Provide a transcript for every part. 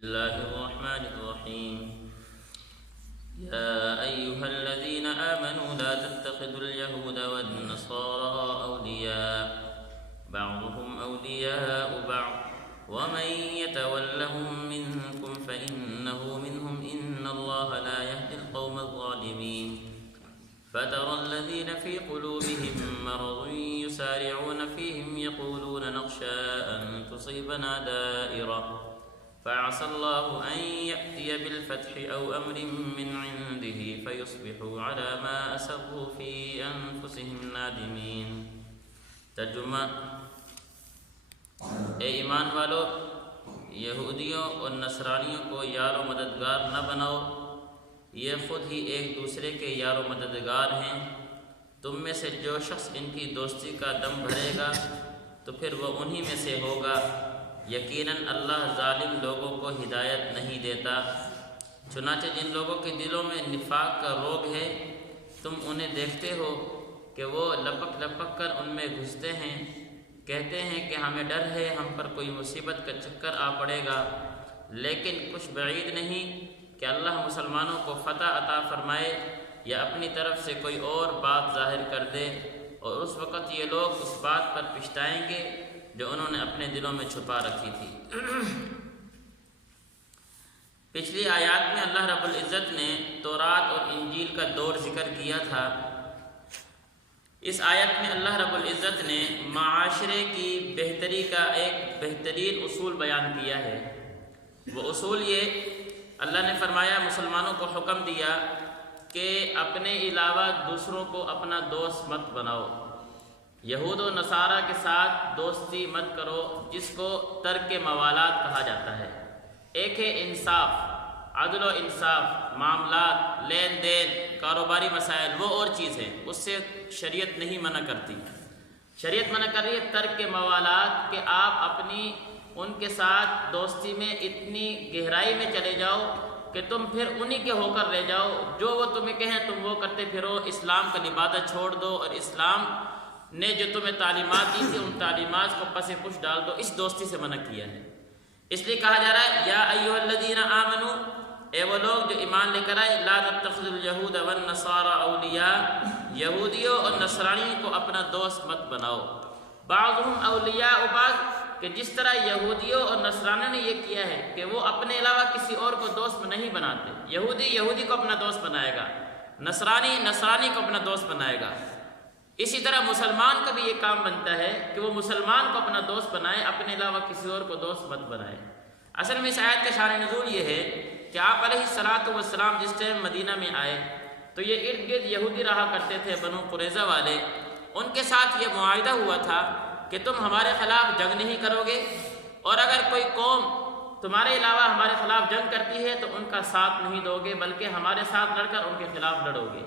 الله الرحمن الرحيم يا أيها الذين آمنوا لا تتخذوا اليهود والنصارى أولياء بعضهم أولياء بعض ومن يتولهم منكم فإنه منهم إن الله لا يهدي القوم الظالمين فترى الذين في قلوبهم مرض يسارعون فيهم يقولون نخشى أن تصيبنا دائرة فعسى الله أن يأتي بالفتح أو أمر من عنده فيصبحوا على ما أسروا في أنفسهم نادمين۔ ترجمہ: اے ایمان والو، یہودیوں اور نصرانیوں کو یار و مددگار نہ بناؤ، یہ خود ہی ایک دوسرے کے یار و مددگار ہیں۔ تم میں سے جو شخص ان کی دوستی کا دم بھرے گا تو پھر وہ انہی میں سے ہوگا۔ یقیناً اللہ ظالم لوگوں کو ہدایت نہیں دیتا۔ چنانچہ جن لوگوں کے دلوں میں نفاق کا روگ ہے، تم انہیں دیکھتے ہو کہ وہ لپک لپک کر ان میں گھستے ہیں، کہتے ہیں کہ ہمیں ڈر ہے ہم پر کوئی مصیبت کا چکر آ پڑے گا، لیکن کچھ بعید نہیں کہ اللہ مسلمانوں کو فتح عطا فرمائے یا اپنی طرف سے کوئی اور بات ظاہر کر دے، اور اس وقت یہ لوگ اس بات پر پچھتائیں گے جو انہوں نے اپنے دلوں میں چھپا رکھی تھی۔ پچھلی آیات میں اللہ رب العزت نے تورات اور انجیل کا دور ذکر کیا تھا۔ اس آیت میں اللہ رب العزت نے معاشرے کی بہتری کا ایک بہترین اصول بیان کیا ہے۔ وہ اصول یہ اللہ نے فرمایا، مسلمانوں کو حکم دیا کہ اپنے علاوہ دوسروں کو اپنا دوست مت بناؤ، یہود و نصارہ کے ساتھ دوستی مت کرو، جس کو ترک موالات کہا جاتا ہے۔ ایک ہے انصاف، عدل و انصاف، معاملات، لین دین، کاروباری مسائل، وہ اور چیز ہے، اس سے شریعت نہیں منع کرتی۔ شریعت منع کر رہی ہے ترک موالات، کہ آپ اپنی ان کے ساتھ دوستی میں اتنی گہرائی میں چلے جاؤ کہ تم پھر انہی کے ہو کر رہ جاؤ، جو وہ تمہیں کہیں تم وہ کرتے پھرو، اسلام کا لبادہ چھوڑ دو، اور اسلام نے جو تمہیں تعلیمات دی تھی ان تعلیمات کو پس پش ڈال دو۔ اس دوستی سے منع کیا ہے۔ اس لیے کہا جا رہا ہے یا ایھا الذین آمنو، اے وہ لوگ جو ایمان لے کر آئے، لا تتخذوا اليہود والنصارى اولیاء، یہودیوں اور نصرانیوں کو اپنا دوست مت بناؤ۔ بعضهم اولیاء بعض، کہ جس طرح یہودیوں اور نصرانیوں نے یہ کیا ہے کہ وہ اپنے علاوہ کسی اور کو دوست نہیں بناتے۔ یہودی کو اپنا دوست بنائے گا، نصرانی کو اپنا دوست بنائے گا۔ اسی طرح مسلمان کا بھی یہ کام بنتا ہے کہ وہ مسلمان کو اپنا دوست بنائے، اپنے علاوہ کسی اور کو دوست مت بنائے۔ اصل میں اس آیت کا شان نزول یہ ہے کہ آپ علیہ السلام جس ٹائم مدینہ میں آئے تو یہ ارد گرد یہودی رہا کرتے تھے، بنو قریظہ والے۔ ان کے ساتھ یہ معاہدہ ہوا تھا کہ تم ہمارے خلاف جنگ نہیں کرو گے، اور اگر کوئی قوم تمہارے علاوہ ہمارے خلاف جنگ کرتی ہے تو ان کا ساتھ نہیں دو گے، بلکہ ہمارے ساتھ لڑ کر ان کے خلاف لڑو گے۔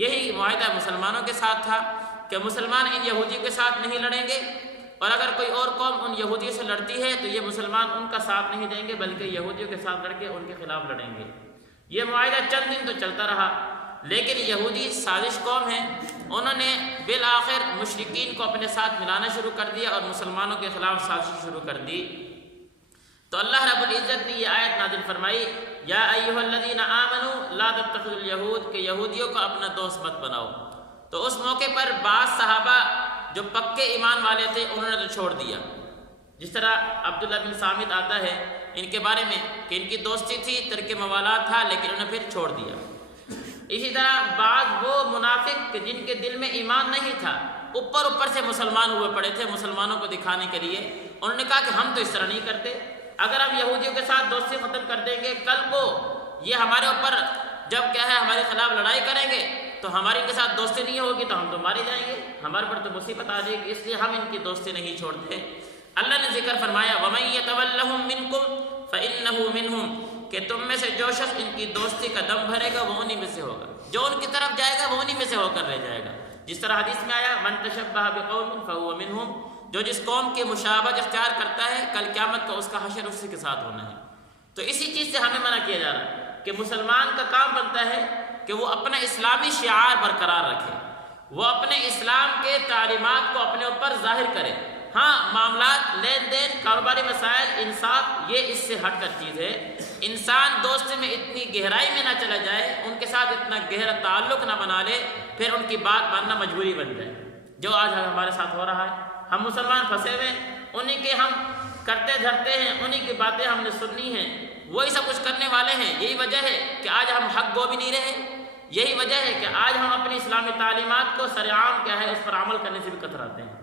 یہی معاہدہ مسلمانوں کے ساتھ تھا کہ مسلمان ان یہودیوں کے ساتھ نہیں لڑیں گے، اور اگر کوئی اور قوم ان یہودیوں سے لڑتی ہے تو یہ مسلمان ان کا ساتھ نہیں دیں گے، بلکہ یہودیوں کے ساتھ لڑ کے ان کے خلاف لڑیں گے۔ یہ معاہدہ چند دن تو چلتا رہا، لیکن یہودی سازش قوم ہیں، انہوں نے بالآخر مشرکین کو اپنے ساتھ ملانا شروع کر دیا اور مسلمانوں کے خلاف سازش شروع کر دی۔ تو اللہ رب العزت نے یہ آیت نازل فرمائی، یا ایھا الذین آمنوا لا تتخذوا اليہود، کہ یہودیوں کو اپنا دوست مت بناؤ۔ تو اس موقع پر بعض صحابہ جو پکے ایمان والے تھے انہوں نے تو چھوڑ دیا، جس طرح عبداللہ بن صامت آتا ہے ان کے بارے میں کہ ان کی دوستی تھی، ترک موالات تھا، لیکن انہوں نے پھر چھوڑ دیا۔ اسی طرح بعض وہ منافق جن کے دل میں ایمان نہیں تھا، اوپر سے مسلمان ہوئے پڑے تھے مسلمانوں کو دکھانے کے لیے، انہوں نے کہا کہ ہم تو اس طرح نہیں کرتے، اگر ہم یہودیوں کے ساتھ دوستی ختم کر دیں گے، کل کو یہ ہمارے اوپر جب کیا ہے ہمارے خلاف لڑائی کریں گے تو ہماری کے ساتھ دوستی نہیں ہوگی تو ہم تو مارے جائیں گے، ہمارے پر تو مصیبت آ جائے گی، اس لیے ہم ان کی دوستی نہیں چھوڑتے۔ اللہ نے ذکر فرمایا وَمَن يَتَوَلَّهُم مِّنكُمْ فَإِنَّهُ مِنْهُمْ، کہ تم میں سے جو شخص ان کی دوستی کا دم بھرے گا وہ انہی میں سے ہوگا، جو ان کی طرف جائے گا وہ انہی میں سے ہو کر رہ جائے گا۔ جس طرح حدیث میں آیا من تشبہ بقوم فهو منهم، جو جس قوم کے مشابہت اختیار کرتا ہے کل قیامت کو اس کا حشر اسی کے ساتھ ہونا ہے۔ تو اسی چیز سے ہمیں منع کیا جا رہا ہے کہ مسلمان کا کام بنتا ہے کہ وہ اپنا اسلامی شعار برقرار رکھے، وہ اپنے اسلام کے تعلیمات کو اپنے اوپر ظاہر کرے، ہاں معاملات، لین دین، کاروباری مسائل، انصاف، یہ اس سے ہٹ کر چیز ہے۔ انسان دوستی میں اتنی گہرائی میں نہ چلا جائے، ان کے ساتھ اتنا گہرا تعلق نہ بنا لے، پھر ان کی بات ماننا مجبوری بن جائے، جو آج ہمارے ساتھ ہو رہا ہے۔ ہم مسلمان پھنسے ہوئے، انہی کے ہم کرتے دھرتے ہیں، انہی کی باتیں ہم نے سننی ہیں، وہی سب کچھ کرنے والے ہیں۔ یہی وجہ ہے کہ آج ہم حق گو بھی نہیں رہے، یہی وجہ ہے کہ آج ہم اپنی اسلامی تعلیمات کو سر عام کیا ہے اس پر عمل کرنے سے بھی کتراتے ہیں۔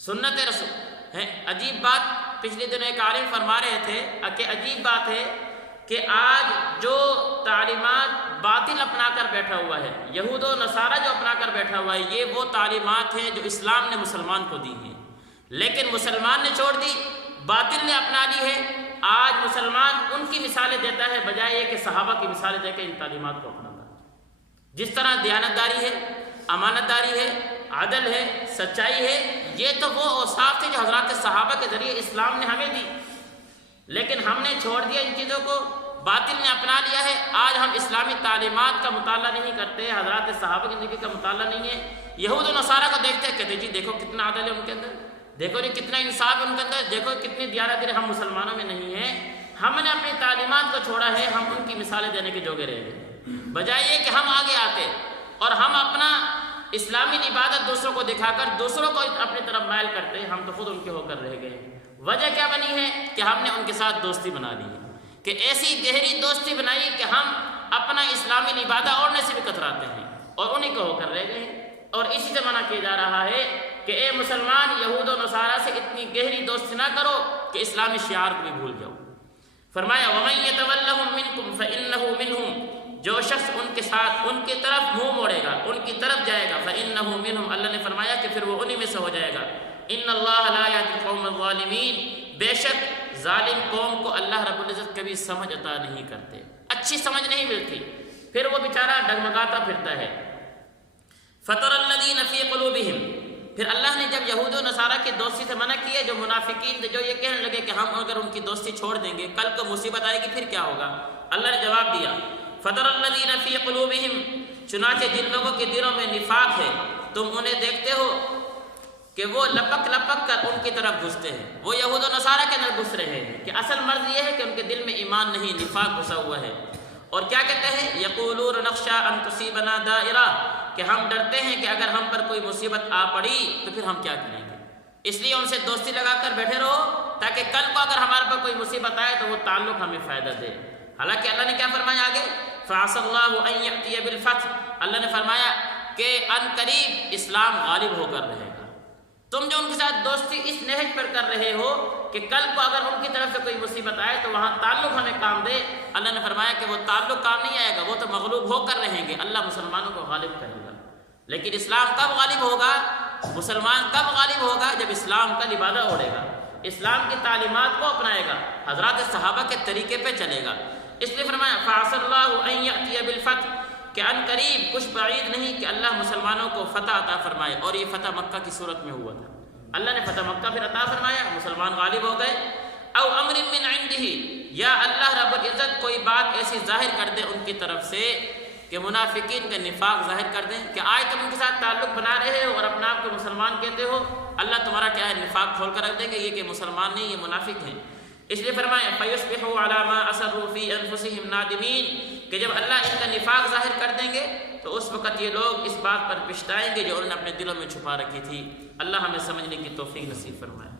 سنت رسول ہے۔ عجیب بات، پچھلے دن ایک عالم فرما رہے تھے کہ عجیب بات ہے کہ آج جو تعلیمات باطل اپنا کر بیٹھا ہوا ہے، یہود و نصارہ جو اپنا کر بیٹھا ہوا ہے، یہ وہ تعلیمات ہیں جو اسلام نے مسلمان کو دی ہیں، لیکن مسلمان نے چھوڑ دی، باطل نے اپنا لی ہے۔ آج مسلمان ان کی مثالیں دیتا ہے بجائے یہ کہ صحابہ کی مثالیں دے کے ان تعلیمات کو اپناتا۔ جس طرح دیانتداری ہے، امانت داری ہے، عدل ہے، سچائی ہے، یہ تو وہ اوصاف تھے جو حضرات صحابہ کے ذریعے اسلام نے ہمیں دی، لیکن ہم نے چھوڑ دیا ان چیزوں کو، باطل نے اپنا لیا ہے۔ آج ہم اسلامی تعلیمات کا مطالعہ نہیں کرتے، حضرات صحابہ کی زندگی کا مطالعہ نہیں ہے۔ یہود و نصارہ کو دیکھتے ہیں، کہتے جی دیکھو کتنا عدل ہے ان کے اندر، دیکھو جی کتنا انصاف ہے ان کے اندر، دیکھو کتنی دیانت ہے۔ ہم مسلمانوں میں نہیں ہیں، ہم نے اپنی تعلیمات کو چھوڑا ہے، ہم ان کی مثالیں دینے کے جوگے رہ گئے، بجائے یہ کہ ہم آگے آتے اور ہم اپنا اسلامی عبادت دوسروں کو دکھا کر دوسروں کو اپنی طرف مائل کرتے ہیں، ہم تو خود ان کے ہو کر رہ گئے۔ وجہ کیا بنی ہے کہ ہم نے ان کے ساتھ دوستی بنا لی ہے، کہ ایسی گہری دوستی بنائی کہ ہم اپنا اسلامی عبادت اوڑھنے سے بھی کتراتے ہیں اور انہی کو ہو کر رہ گئے۔ اور اسی سے منع کیا جا رہا ہے کہ اے مسلمان، یہود و نصارہ سے اتنی گہری دوستی نہ کرو کہ اسلامی شعار کو بھی بھول جاؤ۔ فرمایا وَمَن يَتَوَلَّهُم مِّنكُمْ فَإِنَّهُ مِنْهُمْ، جو شخص ان کے ساتھ ان کی طرف منہ موڑے گا، ان کی طرف جائے گا، فَإِنَّهُ مِنْهُمْ، اللہ نے فرمایا کہ پھر وہ انہی میں سے ہو جائے گا۔ إِنَّ اللَّهَ لَا يَهْدِي الْقَوْمَ الظَّالِمِينَ، بے شک ظالم قوم کو اللہ رب العزت کبھی سمجھ عطا نہیں کرتے، اچھی سمجھ نہیں ملتی، پھر وہ بیچارہ ڈگمگاتا پھرتا ہے۔ فَتَرَى الَّذِينَ فِي قُلُوبِهِمْ، پھر اللہ نے جب یہود و نصارہ کی دوستی سے منع کیے، جو منافقین تھے، جو یہ کہنے لگے کہ ہم اگر ان کی دوستی چھوڑ دیں گے کل کو مصیبت آئے گی، پھر کیا ہوگا؟ اللہ نے جواب دیا فَتَرَى الَّذِينَ فِي قُلُوبِهِمْ، چنانچہ جن لوگوں کے دلوں میں نفاق ہے تم انہیں دیکھتے ہو کہ وہ لپک لپک کر ان کی طرف گھستے ہیں، وہ یہود و نصارہ کے اندر گھس رہے ہیں، کہ اصل مرض یہ ہے کہ ان کے دل میں ایمان نہیں، نفاق گھسا ہوا ہے، اور کیا کہتے ہیں یقولون نخشى ان تصيبنا دائرہ، کہ ہم ڈرتے ہیں کہ اگر ہم پر کوئی مصیبت آ پڑی تو پھر ہم کیا کریں گے، اس لیے ان سے دوستی لگا کر بیٹھے رہو تاکہ کل کو اگر ہمارے پر کوئی مصیبت آئے تو وہ تعلق ہمیں فائدہ دے۔ حالانکہ اللہ نے کیا فرمایا آگے فَعَسَى اللَّهُ أَن يَأْتِيَ بِالْفَتْحِ، اللہ نے فرمایا کہ ان قریب اسلام غالب ہو کر رہے گا۔ تم جو ان کے ساتھ دوستی اس نہج پر کر رہے ہو کہ کل کو اگر ان کی طرف سے کوئی مصیبت آئے تو وہاں تعلق ہمیں کام دے، اللہ نے فرمایا کہ وہ تعلق کام نہیں آئے گا، وہ تو مغلوب ہو کر رہیں گے، اللہ مسلمانوں کو غالب کرے گا۔ لیکن اسلام کب غالب ہوگا، مسلمان کب غالب ہوگا؟ جب اسلام کا لبادہ اوڑھے گا، اسلام کی تعلیمات کو اپنائے گا، حضرات صحابہ کے طریقے پہ چلے گا۔ اس لیے فرمایا فَعَسَى اللَّهُ أَن يَأْتِيَ بِالْفَتْحِ، کہ ان قریب کچھ بعید نہیں کہ اللہ مسلمانوں کو فتح عطا فرمائے، اور یہ فتح مکہ کی صورت میں ہوا تھا، اللہ نے فتح مکہ پھر عطا فرمایا، مسلمان غالب ہو گئے۔ او امر من عنده، یا اللہ رب العزت کوئی بات ایسی ظاہر کر دے ان کی طرف سے کہ منافقین کا نفاق ظاہر کر دیں، کہ آج تم ان کے ساتھ تعلق بنا رہے ہو اور اپنا آپ کو مسلمان کہتے ہو، اللہ تمہارا کیا ہے نفاق کھول کر رکھ دیں گے، یہ کہ مسلمان نہیں، یہ منافق ہیں۔ اس لیے فرمایا فَيُصْبِحُوا عَلَى مَا أَسَرُّوا فِي أَنفُسِهِمْ نَادِمِينَ، کہ جب اللہ ان کا نفاق ظاہر کر دیں گے تو اس وقت یہ لوگ اس بات پر پچھتائیں گے جو انہوں نے اپنے دلوں میں چھپا رکھی تھی۔ اللہ ہمیں سمجھنے کی توفیق نصیب فرمائے۔